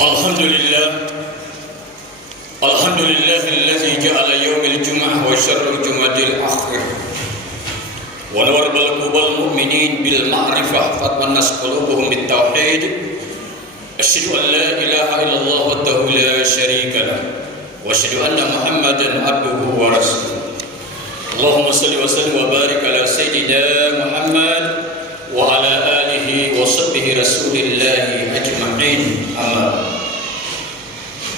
Alhamdulillahilladzi ja'ala yaumil jum'ah wa syarrul jumadil akhir wa nawarbal qulubal mu'minin bil ma'rifah fatmannas qulubuhum bit tauhid. Asyhadu an la ilaha illallah wahdahu la syarika lah wa asyhadu anna Muhammadan abduhu wa rasuluh. Allahumma shalli wa sallim wa barik ala sayyidina Muhammad wa ala alihi wa sahbihi rasulillahi ajma'in. Amma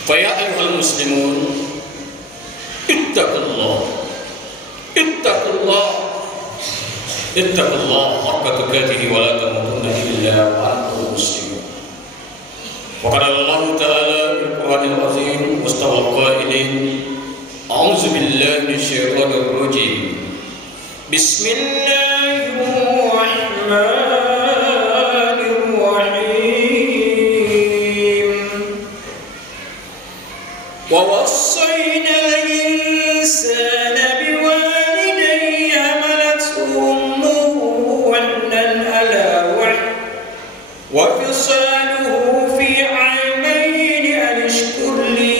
faya ayyuhal muslimun, ittaqullah haqqa tuqatih wa la tamutunna illa wa antum muslimun. Wa qala Allah ta'ala fil Qur'anil azim wastawal qailin a'udzu billahi minasy syaithanir rajim. Bismillahirrahmanirrahim. ووصينا الإنسان بوالديه حملته أمه وهنا على وهن وفصاله في عامين أن اشكر لي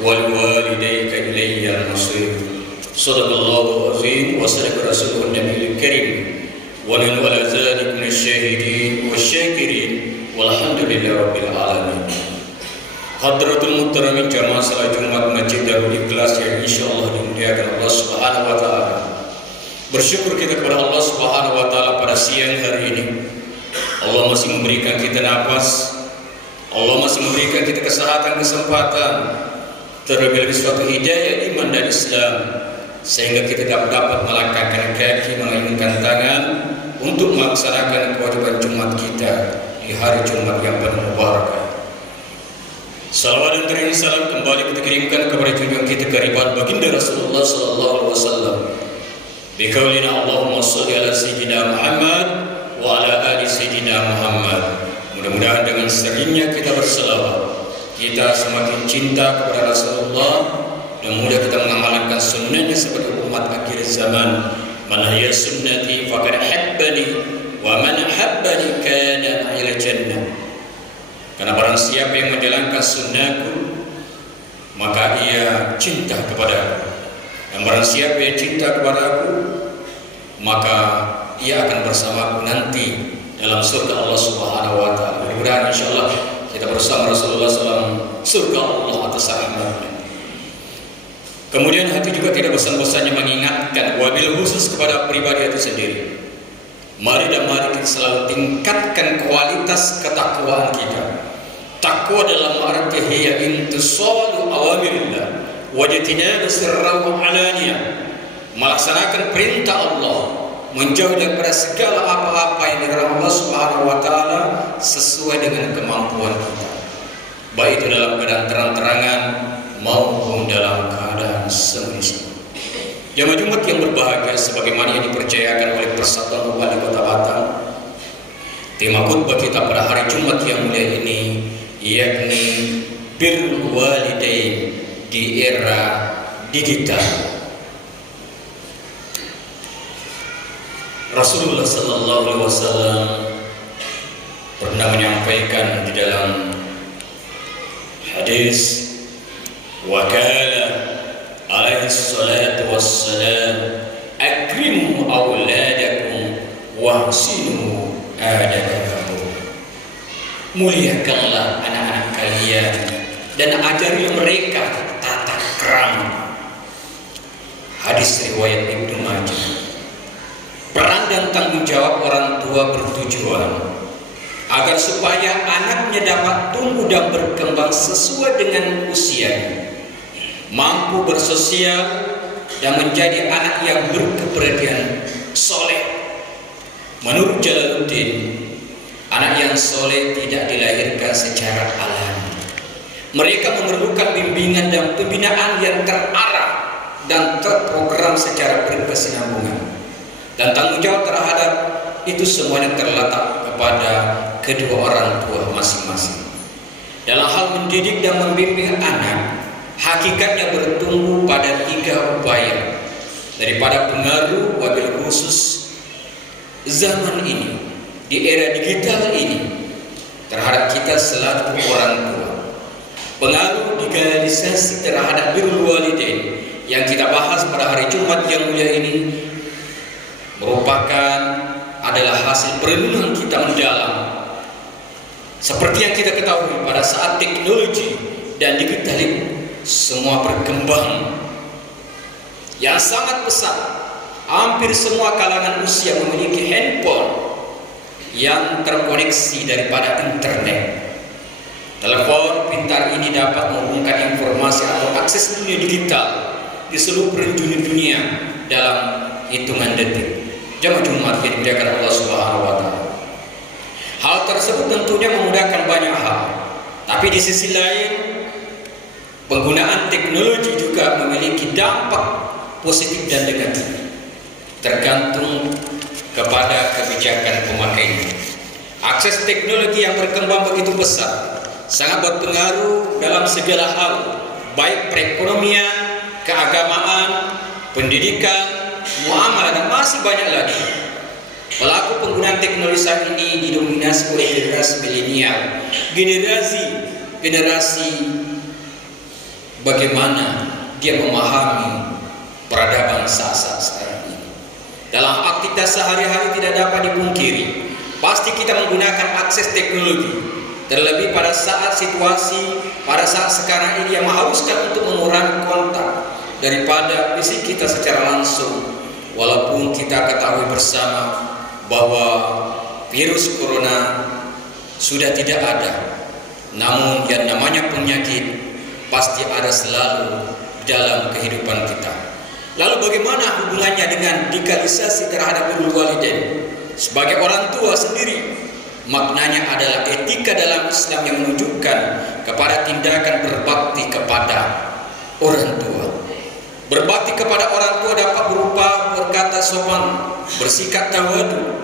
ولوالديك إلي المصير. صدق الله العظيم وصدق رسوله النبي الكريم ونحن على ذلك من الشاهدين والشاكرين walhamdulillahi rabbil alamin. Hadratul muhtaramin jamaah salat Jumat Masjid Darul Ikhlas yang insyaallah dimuliakan Allah Subhanahu wa taala. Bersyukur kita kepada Allah Subhanahu wa taala pada siang hari ini. Allah masih memberikan kita nafas. Allah masih memberikan kita kesehatan, kesempatan, terlebih lagi suatu hidayah iman dan Islam, sehingga kita dapat melangkahkan kaki, mengayunkan tangan untuk melaksanakan kewajiban Jumat kita di hari Jumat yang penuh barakah. Salawat dan terima salam kembali kita kirimkan kepada junjungan kita keribat baginda Rasulullah sallallahu alaihi wasallam. Biqaulina Allahumma shalli ala sayyidina Muhammad wa ala ali sayyidina Muhammad. Mudah-mudahan dengan seringnya kita berselawat, kita semakin cinta kepada Rasulullah dan mudah kita mengamalkan sunnahnya sebagai umat akhir zaman. Man hiya sunnati faqad habbani wa man habbani kana ila jannah. Karena barang siapa yang menjalankan sunnahku maka ia cinta kepadaku, dan barang siapa yang cinta kepadaku maka ia akan bersamaku nanti dalam surga Allah Subhanahu wa taala. Mudah-mudahan insyaallah kita bersama Rasulullah SAW surga Allah atas rahmatnya. Kemudian hati juga tidak bosan-bosannya mengingatkan wabil khusus kepada pribadi itu sendiri. Mari kita selalu tingkatkan kualitas ketakwaan kita. Takwa dalam arti hiya intisalu awamirillah wa ijtinabu sirrahu alaniyah. Melaksanakan perintah Allah, menjauh daripada segala apa-apa yang dilarang Allah Subhanahu wa taala sesuai dengan kemampuan kita. Baik itu dalam keadaan terang-terangan maupun dalam keadaan sembunyi. Jamaah Jumat yang berbahagia, sebagaimana yang dipercayakan oleh Persatuan Wali Kota Batam, tema khutbah kita pada hari Jumat yang mulia ini yakni birrul walidain di era digital. Rasulullah sallallahu alaihi wasallam pernah menyampaikan di dalam hadis wakala alaihi salatu wassalam akrimu awladakum wahsinu adatakum. Muliakanlah anak-anak kalian dan ajari mereka tata krama. Hadis riwayat Ibnu Majah. Peran dan tanggung jawab orang tua bertujuan agar supaya anaknya dapat tumbuh dan berkembang sesuai dengan usianya, mampu bersosial dan menjadi anak yang berkepribadian soleh. Menurut Jalaluddin, anak yang soleh tidak dilahirkan secara alami. Mereka memerlukan bimbingan dan pembinaan yang terarah dan terprogram secara berkesinambungan. Dan tanggung jawab terhadap itu semuanya terletak kepada kedua orang tua masing-masing. Dalam hal mendidik dan membimbing anak, hakikatnya bertumbuh pada 3 upaya. Daripada pengaruh wabil khusus zaman ini, di era digital ini terhadap kita selaku orang tua. Pengaruh digitalisasi terhadap birrul walidain yang kita bahas pada hari Jumat yang mulia ini merupakan adalah hasil perenungan kita mendalam. Seperti yang kita ketahui, pada saat teknologi dan digital semua berkembang yang sangat pesat, hampir semua kalangan usia memiliki handphone yang terkoneksi daripada internet. Telepon pintar ini dapat menghubungkan informasi atau akses dunia digital di seluruh penjuru dunia dalam hitungan detik. Jamaah Jumat yang dimuliakan Allah Subhanahu wa taala. Hal tersebut tentunya memudahkan banyak hal. Tapi di sisi lain, penggunaan teknologi juga memiliki dampak positif dan negatif, tergantung kepada kebijakan pemakainya. Akses teknologi yang berkembang begitu besar sangat berpengaruh dalam segala hal, baik perekonomian, keagamaan, pendidikan, muamalah, dan masih banyak lagi. Pelaku penggunaan teknologi saat ini didominasi oleh generasi milenial, generasi bagaimana dia memahami peradaban saat sekarang ini. Dalam aktivitas sehari-hari tidak dapat dipungkiri, pasti kita menggunakan akses teknologi. Terlebih pada saat situasi pada saat sekarang ini yang mengharuskan untuk mengurangi kontak daripada fisik kita secara langsung. Walaupun kita ketahui bersama bahwa virus corona sudah tidak ada, namun yang namanya penyakit pasti ada selalu dalam kehidupan kita. Lalu bagaimana hubungannya dengan digitalisasi terhadap birrul walidain? Sebagai orang tua sendiri, maknanya adalah etika dalam Islam yang menunjukkan kepada tindakan berbakti kepada orang tua. Berbakti kepada orang tua dapat berupa berkata sopan, bersikap tawadu,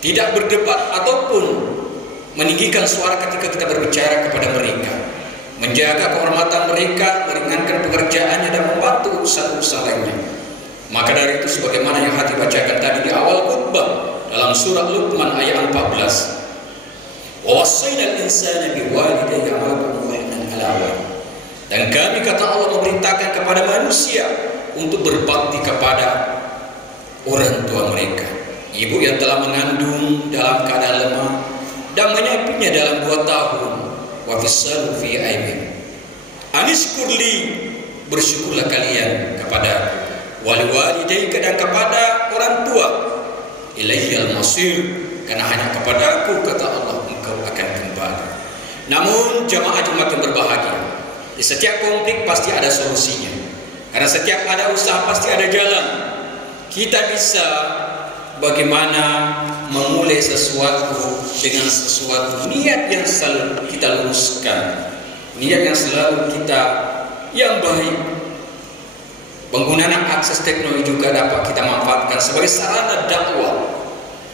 tidak berdebat ataupun meninggikan suara ketika kita berbicara kepada mereka, menjaga kehormatan mereka, meringankan pekerjaannya dan membantu urusan-urusan lainnya. Maka dari itu sebagaimana yang hati bacakan tadi di awal khutbah dalam surah Luqman ayat 14, wa wasainal insana biwalidayhi hamalatuhu wahnan ala wahn. Dan kami, kata Allah, memerintahkan kepada manusia untuk berbakti kepada orang tua mereka. Ibu yang telah mengandung dalam keadaan lemah dan menyapitnya dalam 2 tahun. Wa fisalu fi aimin. Anishkurli, bersyukurlah kalian kepada wali walidaika dan kepada orang tua. Ilaihil masir, karena hanya kepada Aku, kata Allah, engkau akan kembali. Namun jamaah Jumat yang berbahagia, di setiap konflik pasti ada solusinya. Karena setiap ada usaha pasti ada jalan. Kita bisa bagaimana memulai sesuatu dengan sesuatu niat yang selalu kita luruskan, niat yang selalu kita yang baik. Penggunaan akses teknologi juga dapat kita manfaatkan sebagai sarana dakwah.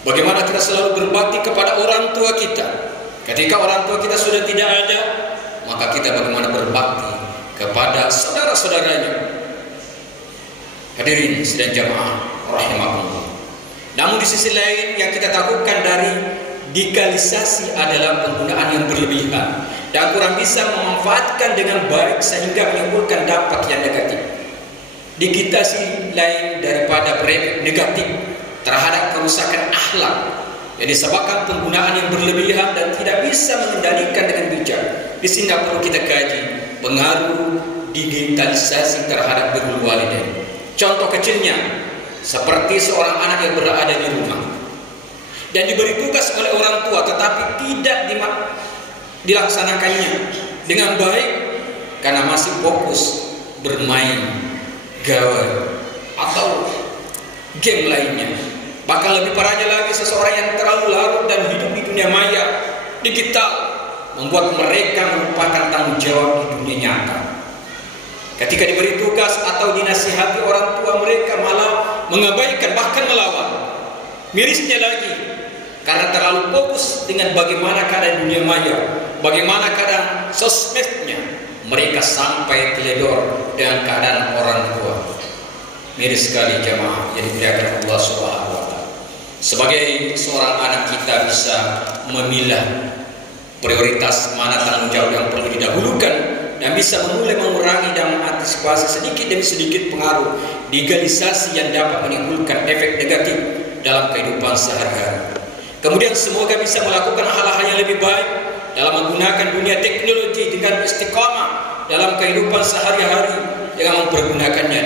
Bagaimana kita selalu berbakti kepada orang tua kita. Ketika orang tua kita sudah tidak ada, maka kita bagaimana berbakti kepada saudara-saudaranya. Hadirin sidang jamaah rahimakumullah. Namun di sisi lain yang kita takutkan dari digitalisasi adalah penggunaan yang berlebihan dan kurang bisa memanfaatkan dengan baik sehingga menimbulkan dampak yang negatif. Digitalisasi lain daripada negatif terhadap kerusakan akhlak yang disebabkan penggunaan yang berlebihan dan tidak bisa mengendalikan dengan bijak. Di sini perlu kita kaji pengaruh digitalisasi terhadap birrul walidain. Contoh kecilnya seperti seorang anak yang berada di rumah dan diberi tugas oleh orang tua tetapi tidak dilaksanakannya dengan baik karena masih fokus bermain gawai atau game lainnya. Bahkan lebih parahnya lagi, seseorang yang terlalu larut dan hidup di dunia maya digital membuat mereka melupakan tanggung jawab di dunia nyata. Ketika diberi tugas atau dinasihati orang tua, mereka malah mengabaikan bahkan melawan. Mirisnya lagi, karena terlalu fokus dengan bagaimana keadaan dunia maya, bagaimana keadaan sosmednya, mereka sampai teledor dengan keadaan orang tua. Miris sekali jamaah yang dimuliakan Allah Subhanahu wa taala. Sebagai seorang anak, kita bisa memilah prioritas mana tanggung jawab yang perlu didahulukan, dan bisa memulai mengurangi dan mengantisipasi sedikit demi sedikit pengaruh digitalisasi yang dapat menimbulkan efek negatif dalam kehidupan sehari-hari. Kemudian semoga bisa melakukan hal-hal yang lebih baik dalam menggunakan dunia teknologi dengan istiqamah dalam kehidupan sehari-hari, dengan mempergunakannya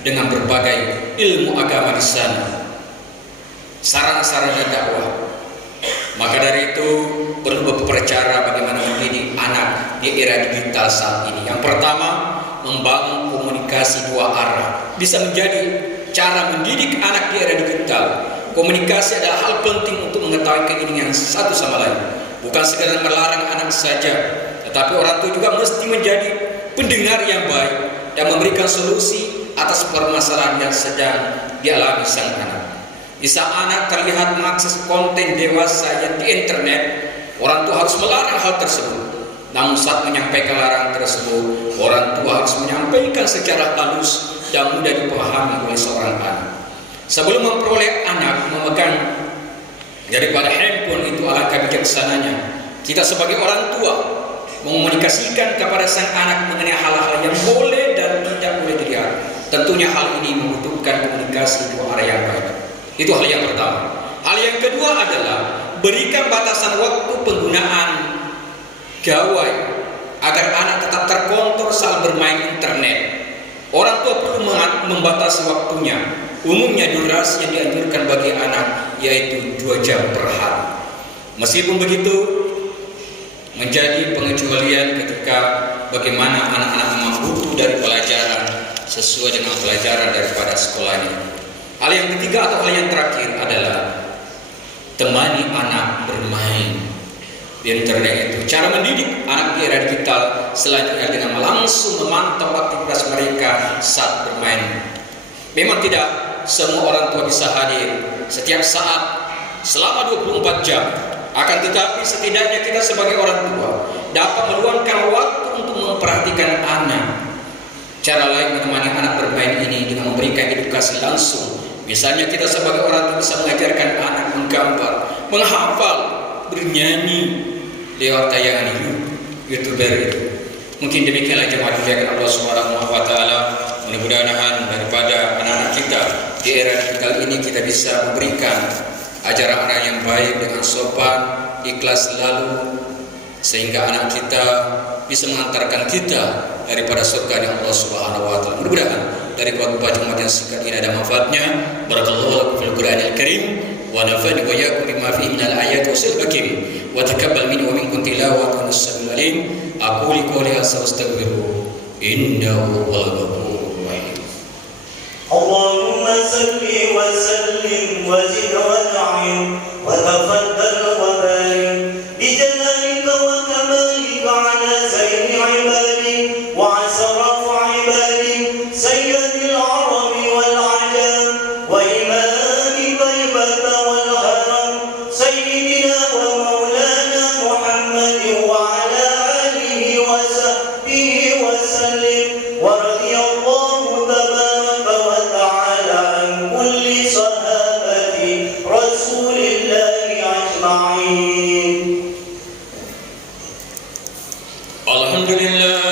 dengan berbagai ilmu agama di sana, sarana-sarana dakwah. Maka dari itu perlu beberapa cara bagaimana mendidik anak di era digital saat ini. Yang pertama, membangun komunikasi dua arah. Bisa menjadi cara mendidik anak di era digital. Komunikasi adalah hal penting untuk mengetahui keinginan satu sama lain. Bukan sekadar melarang anak saja, tetapi orang tua juga mesti menjadi pendengar yang baik dan memberikan solusi atas permasalahan yang sedang dialami sang anak. Bisa anak terlihat mengakses konten dewasa yang di internet, orang tua harus melarang hal tersebut. Namun saat menyampaikan larangan tersebut, orang tua harus menyampaikan secara halus dan mudah dipahami oleh seorang anak. Sebelum memperoleh anak memegang daripada handphone itu, alangkah bijaksananya kita sebagai orang tua mengomunikasikan kepada sang anak mengenai hal-hal yang boleh dan tidak boleh dilihat. Tentunya hal ini membutuhkan komunikasi dua arah yang baik. Itu hal yang pertama. Hal yang kedua adalah berikan batasan waktu penggunaan gawai agar anak tetap terkontrol saat bermain internet. Orang tua perlu membatasi waktunya. Umumnya durasi yang dianjurkan bagi anak yaitu 2 jam per hari. Meskipun begitu, menjadi pengecualian ketika bagaimana anak-anak memang butuh dari pelajaran sesuai dengan pelajaran daripada sekolahnya. Hal yang ketiga atau hal yang terakhir adalah temani anak bermain di internet itu. Cara mendidik anak di era digital selanjutnya dengan langsung memantau aktivitas mereka saat bermain. Memang tidak semua orang tua bisa hadir setiap saat selama 24 jam. Akan tetapi setidaknya kita sebagai orang tua dapat meluangkan waktu untuk memperhatikan anak. Cara lain menemani anak bermain ini dengan memberikan edukasi langsung. Misalnya kita sebagai orang tua bisa mengajarkan anak menggambar, menghafal, bernyanyi lewat tayangan YouTuber itu. Mungkin demikianlah jemaah dimuliakan Allah Subhanahu wa taala. Mudah-mudahan daripada anak-anak kita di era digital ini kita bisa memberikan ajaran anak yang baik dengan sopan, ikhlas selalu, sehingga anak kita bisa mengantarkan kita daripada surga Allah Subhanahu wa taala. Mudah-mudahan dari khutbah Jumat yang singkat ini ada manfaatnya. Barakallahu lakum fil Qur'anil Karim wa nafa'ani wa iyyakum bima fihi minal ayati wasil hakim wa taqabbal minni wa minkum tilawatan as-sami'ul alim. Aqulu qawli hadza wa astaghfiruh innahu huwal ghafurur rahim. Allahumma salli wa sallim wa zid wa na'im wa tafaddal wa barik bi jalalika wa kamalika ala sayyidi ibadi wa asrafu ibadi sayyidil arabi wal ajam wa imami taibata wal haram sayyidina wa maulana Muhammad wa ala alihi wa sahbihi wa sallim wa radiyallahu tabaraka wa ta'ala an kulli sahabati rasulillahi ajma'in. Alhamdulillah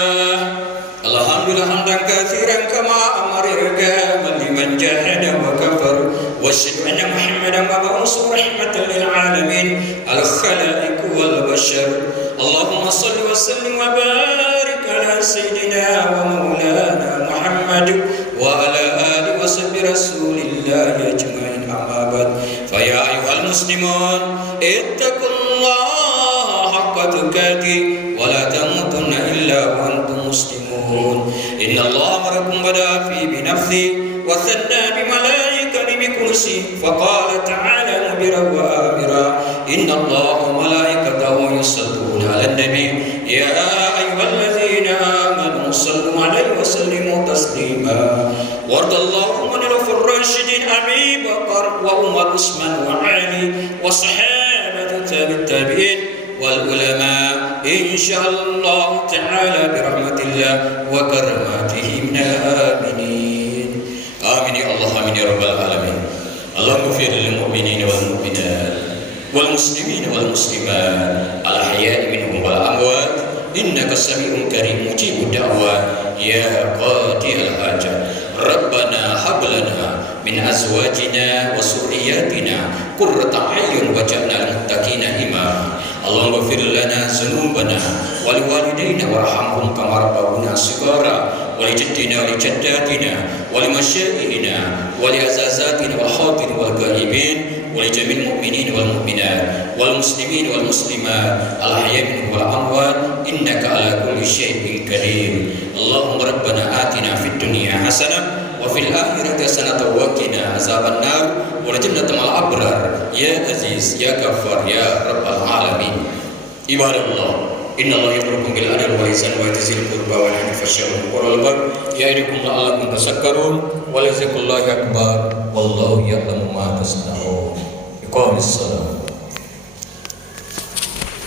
hamdan katsiran kama amara irgaman liman jahada wa kafar wa asyhadu anna Muhammadan mab'uus rahmatan lil alamin al khalaiq wal bashar. Allahumma shalli wa sallim wa barik ala sayyidina wa maulana Muhammad wa ala alihi wa sahbihi rasulillahi ajma'in, amma ba'd. Fa ya ayyuhal muslimun ittaqullaha haqqa tuqatih wa la tamutunna illa wa antum muslimun. Inna Allah amarakum badafi bi nafsi wa thanna bi malaikati bi kursi fa qala ta'ala mubira wa amira inna Allah wa malaikatahu yusalluna 'alan nabi ya ayyuhallazina amanu sallu 'alaihi wa sallimu taslima. Wardallahu anil rasyidin Abi Bakar wa Umar Utsman wa Ali wa sahabatu tabi'in wal ulama insyaallah ta'ala bi rahmatillah wa karamatihi minal aminin. Amin ya Allah, amin ya rabbal alamin. اللهم اغفر للمؤمنين والمؤمنات والمسلمين والمسلمات الأحياء منهم والأموات إنك سميع كريم مجيب الدعوات يا قاضي الحاجات. ربنا هب لنا من أزواجنا وذرياتنا قرة أعين واجعلنا للمتقين إماما. اللهم اغفر لنا ذنوبنا ولوالدينا وارحمهم كما ربونا صغارا ولجدنا ولجداتنا ولمشائخنا ولعزازاتنا والحاضرين والغائبين ولجميع المؤمنين والمؤمنات والمسلمين والمسلمات الأحياء منهم والأموات إنك على كل شيء قدير. اللهم ربنا آتنا في الدنيا حسنة وفي الآخرة حسنة وقنا عذاب النار ورجعنا مع الأبرار يا عزيز يا غفار يا رب العالمين. عباد الله إن الله يأمركم بالعدل والإحسان وإيتاء ذي القربى وينهى عن الفحشاء والمنكر والبغي يعظكم لعلكم تذكرون ولذكر الله أكبر والله يعلم ما تصنعون. إقام الصلاة.